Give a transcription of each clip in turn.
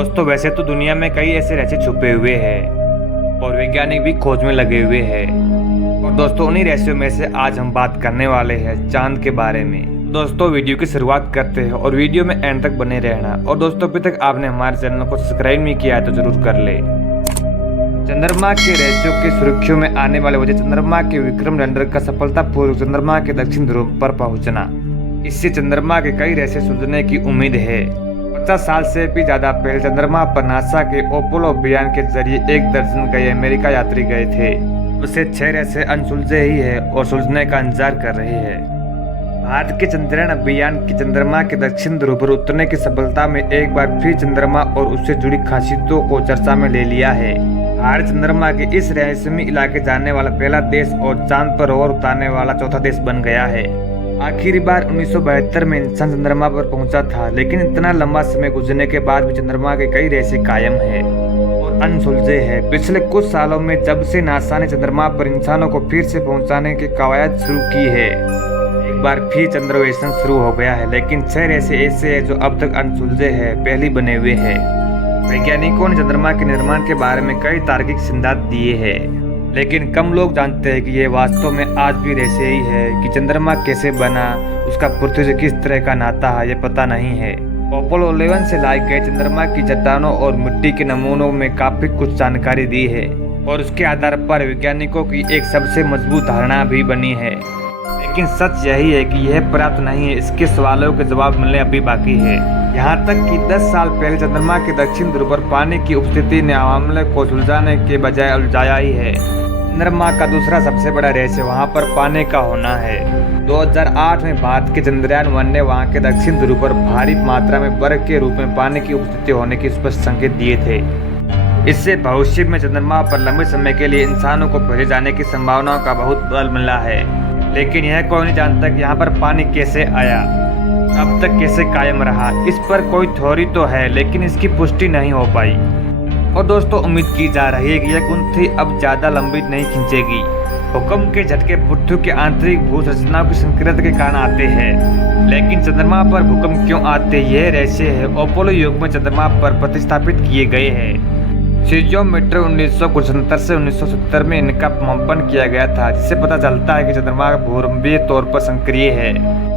दोस्तों वैसे तो दुनिया में कई ऐसे रहस्य छुपे हुए हैं और वैज्ञानिक भी खोज में लगे हुए हैं। और दोस्तों उन्हीं रहस्यों में से आज हम बात करने वाले हैं चांद के बारे में। दोस्तों वीडियो की शुरुआत करते हैं और वीडियो में एंड तक बने रहना। और दोस्तों अभी तक आपने हमारे चैनल को सब्सक्राइब नहीं किया है तो जरूर कर ले। चंद्रमा के रहस्यों की सुर्खियों में आने वाले वजह चंद्रमा के विक्रम लैंडर का सफलतापूर्वक चंद्रमा के दक्षिण ध्रुव पर पहुंचना। इससे चंद्रमा के कई रहस्य सुलझने की उम्मीद है। 50 साल से भी ज्यादा पहले चंद्रमा पर नासा के अपोलो अभियान के जरिए 1 दर्जन गए अमेरिका यात्री गए थे। उसे 6 रहस्य अनसुलझे ही है और सुलझने का इंतजार कर रहे हैं। भारत के चंद्रयान अभियान की चंद्रमा के दक्षिण ध्रुव पर उतरने की सफलता में एक बार फिर चंद्रमा और उससे जुड़ी खासियतों को चर्चा में ले लिया है। भारत चंद्रमा के इस रहस्यमय इलाके जाने वाला पहला देश और चांद पर रोवर उतारने वाला चौथा देश बन गया है। आखिरी बार 1972 में इंसान चंद्रमा पर पहुंचा था, लेकिन इतना लंबा समय गुजरने के बाद भी चंद्रमा के कई रहस्य कायम है और अनसुलझे हैं। पिछले कुछ सालों में जब से नासा ने चंद्रमा पर इंसानों को फिर से पहुंचाने की कवायद शुरू की है, एक बार फिर चंद्रवेशन शुरू हो गया है। लेकिन 6 रहस्य ऐसे हैं जो अब तक अनसुलझे हैं, पहले बने हुए हैं। वैज्ञानिकों ने चंद्रमा के निर्माण के बारे में कई तार्किक सिद्धांत दिए हैं, लेकिन कम लोग जानते हैं कि यह वास्तव में आज भी रहस्य ही है कि चंद्रमा कैसे बना, उसका पृथ्वी से किस तरह का नाता है, यह पता नहीं है। अपोलो 11 से लाए गए चंद्रमा की चट्टानों और मिट्टी के नमूनों में काफी कुछ जानकारी दी है और उसके आधार पर वैज्ञानिकों की एक सबसे मजबूत धारणा भी बनी है। लेकिन सच यही है कि यह पर्याप्त नहीं है, इसके सवालों के जवाब मिलने अभी बाकी है। यहाँ तक कि 10 साल पहले चंद्रमा के दक्षिण ध्रुव पर पानी की उपस्थिति ने मामले को सुलझाने के बजाय उलझाया ही है। चंद्रमा का दूसरा सबसे बड़ा रहस्य वहां पर पानी का होना है। 2008 में भारत के चंद्रयान 1 ने वहां के दक्षिण ध्रुव पर भारी मात्रा में बर्फ के रूप में पानी की उपस्थिति होने के स्पष्ट संकेत दिए थे। इससे भविष्य में चंद्रमा पर लंबे समय के लिए इंसानों को भेजे जाने की संभावनाओं का बहुत बल मिला है। लेकिन यह कोई नहीं जानता कि यहाँ पर पानी कैसे आया, अब तक कैसे कायम रहा। इस पर कोई थ्योरी तो है, लेकिन इसकी पुष्टि नहीं हो पाई। और दोस्तों उम्मीद की जा रही है कि यह गुंथी अब ज्यादा लंबी नहीं खींचेगी। भूकंप के झटके पृथ्वी के आंतरिक भू संरचना की संकीर्णता के कारण आते हैं, लेकिन चंद्रमा पर भूकंप क्यों आते यह रहस्य है। अपोलो युग में चंद्रमा पर प्रतिस्थापित किए गए हैं। सीजियोमीटर 1969 से 1970 में इनका मापन किया गया था, जिससे पता चलता है कि चंद्रमा भूरंभीय तौर पर सक्रिय है।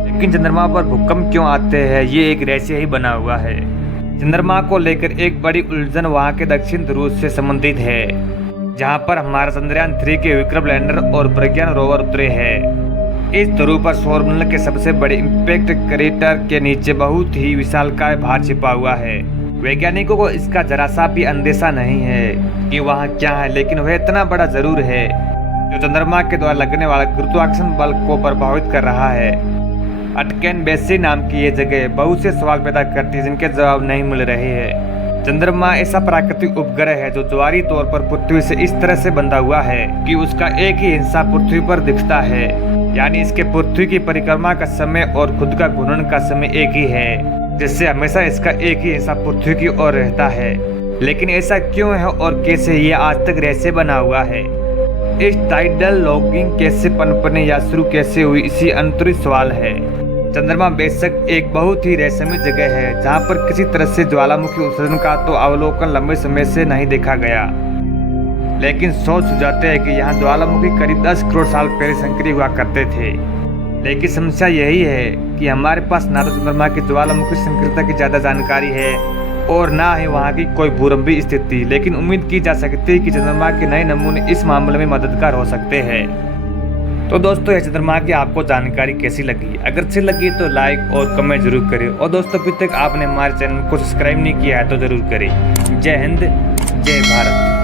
लेकिन चंद्रमा पर भूकंप क्यों आते हैं ये एक रहस्य ही बना हुआ है। चंद्रमा को लेकर एक बड़ी उलझन वहां के दक्षिण ध्रुव से संबंधित है, जहां पर हमारा चंद्रयान 3 के विक्रम लैंडर और प्रज्ञान रोवर उतरे हैं। इस ध्रुव पर सौरमंडल के सबसे बड़े इम्पैक्ट क्रेटर के नीचे बहुत ही विशालकाय भार छिपा हुआ है। वैज्ञानिकों को इसका जरा सा भी अंदेशा नहीं है कि वहाँ क्या है, लेकिन वह इतना बड़ा जरूर है जो चंद्रमा के द्वारा लगने वाले गुरुत्वाकर्षण बल को प्रभावित कर रहा है। अटकेन बेसी नाम की ये जगह बहुत से सवाल पैदा करती है जिनके जवाब नहीं मिल रहे हैं। चंद्रमा ऐसा प्राकृतिक उपग्रह है जो ज्वारीय तौर पर पृथ्वी से इस तरह से बंधा हुआ है कि उसका एक ही हिस्सा पृथ्वी पर दिखता है, यानी इसके पृथ्वी की परिक्रमा का समय और खुद का घूर्णन का समय एक ही है, जिससे हमेशा इसका एक ही हिस्सा पृथ्वी की ओर रहता है। लेकिन ऐसा क्यों है और कैसे ये आज तक रहस्य बना हुआ है। इस टाइडल लॉगिंग कैसे पनपने या शुरू कैसे हुई, इसी अंतरिक्ष सवाल है। चंद्रमा बेशक एक बहुत ही रहस्यमय जगह है जहाँ पर किसी तरह से ज्वालामुखी उत्सर्जन का तो अवलोकन लंबे समय से नहीं देखा गया, लेकिन सोच सुझाते हैं कि यहाँ ज्वालामुखी करीब 10 करोड़ साल पहले सक्रिय हुआ करते थे। लेकिन समस्या यही है कि हमारे पास ना तो चंद्रमा की ज्वालामुखी सक्रियता की ज्यादा जानकारी है और ना ही वहाँ की कोई भूरंभीय स्थिति। लेकिन उम्मीद की जा सकती है कि चंद्रमा के नए नमूने इस मामले में मददगार हो सकते हैं। तो दोस्तों यह चंद्रमा की आपको जानकारी कैसी लगी? अगर अच्छी लगी तो लाइक और कमेंट जरूर करें। और दोस्तों अभी तक आपने हमारे चैनल को सब्सक्राइब नहीं किया है तो जरूर करें। जय हिंद, जय भारत।